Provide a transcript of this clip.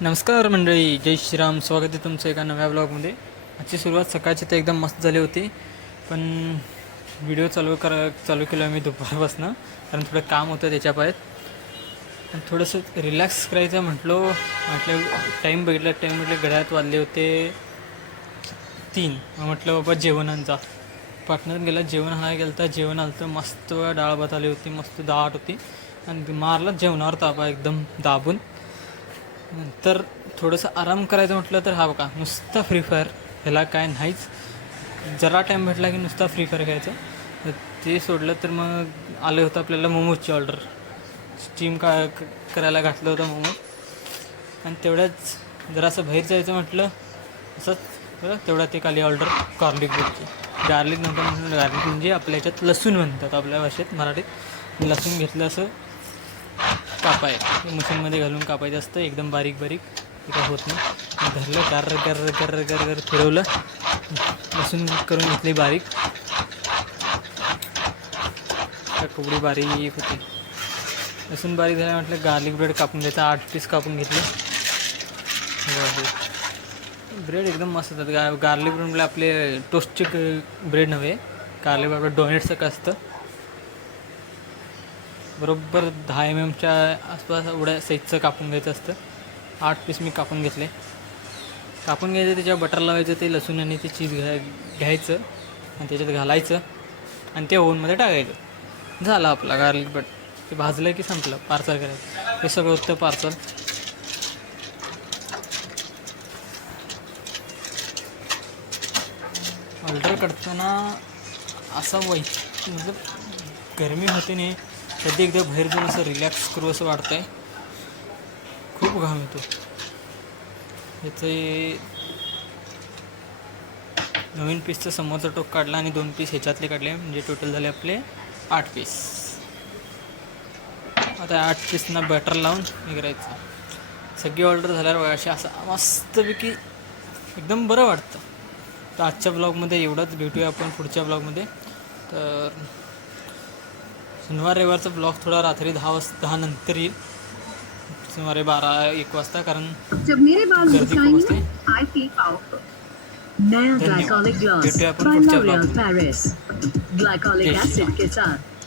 नमस्कार मंडळी, जय श्रीराम. स्वागत आहे तुमचं एका नव्या ब्लॉगमध्ये. आजची सुरुवात सकाळची तर एकदम मस्त झाली होती, पण व्हिडिओ चालू केला मी दुपारपासून, कारण थोडं काम होतं त्याच्या पायात. आणि थोडंसं रिलॅक्स करायचं म्हटलं टाईम म्हटलं घड्याळात वाजले होते 3. म्हटलं बाबा जेवणांचा पार्टनर गेला, जेवण आणायला गेलं तर जेवण आलं तर मस्त डाळ भात आली होती, मस्त दाट होती. आणि मारला जेवणावर ताबा एकदम दाबून. नंतर थोडंसं आराम करायचं म्हटलं तर हा बघा, नुसता फ्री फायर. ह्याला काय नाहीच, जरा टाईम भेटला की नुसता फ्री फायर खेळायचं. ते सोडलं तर मग आलं होतं आपल्याला मोमोजची ऑर्डर. स्टीम करायला घातलं होतं मोमोज. आणि तेवढ्याच जरासं बाहेर जायचं म्हटलं असंच, तेवढ्यात एक आली ऑर्डर गार्लिक ब्रेडची. गार्लिक नंतर गार्लिक म्हणजे आपल्या ह्याच्यात लसूण म्हणतात, आपल्या भाषेत मराठीत. लसूण घेतलं असं मशीनमध्ये घालून कापायचं असतं, एकदम बारीक बारीक. ते काय होत नाही. धरलं, गर्र गर्र गर्र गर्र फिरवलं, लसूण करून घेतली बारीक. कवडी बारीक होती. लसूण बारीक झाल्या म्हटलं गार्लिक ब्रेड कापून घ्यायचा. 8 पीस कापून घेतले. ब्रेड एकदम मस्त होतात. गार्लिक ब्रेड म्हणजे आपले टोस्टचे ब्रेड नव्हे, गार्लिक ब्रेड डोनेटचं असतं. बरोबर 10 mm आसपास एवढ्या साईजचं कापून घ्यायचं असतं. 8 पीस मी कापून घेतले. कापून घ्यायचं, त्याच्यावर बटर लावायचं, ते लसूण आणि ते चीज घ्यायचं आणि त्याच्यात घालायचं आणि ते ओव्हनमध्ये टाकायचं. झालं आपला गार्लिक ब्रेड. ते भाजलं की संपलं, पार्सल करायचं. हे सगळं होतं पार्सल. ऑर्डर करताना असा मतलब गरमी होते नाही, कधी एकदा बाहेर जाऊन असं रिलॅक्स करू असं वाटतं आहे. खूप घाम येतो. याचे नवीन पीसचं समोरचा टोक काढला आणि 2 पीस ह्याच्यातले काढले, म्हणजे टोटल झाले आपले 8 पीस. आता 8 पीसना बटर लावून हे करायचं. सगळी ऑर्डर झाल्यावर अशी असं मस्तपैकी एकदम बरं वाटतं. तर आजच्या ब्लॉगमध्ये एवढंच. भेटूया आपण पुढच्या ब्लॉगमध्ये. तर शनिवार रविवारचा ब्लॉग थोडा रात्री 10 नंतर येईल, सुमारे 12-1 वाजता, कारण गर्दी खूप असते. नया ग्लाइकोलिक ग्लॉस भेटूया आपण पुढच्या ब्लॉगमध्ये. ग्लाइकोलिक एसिड के साथ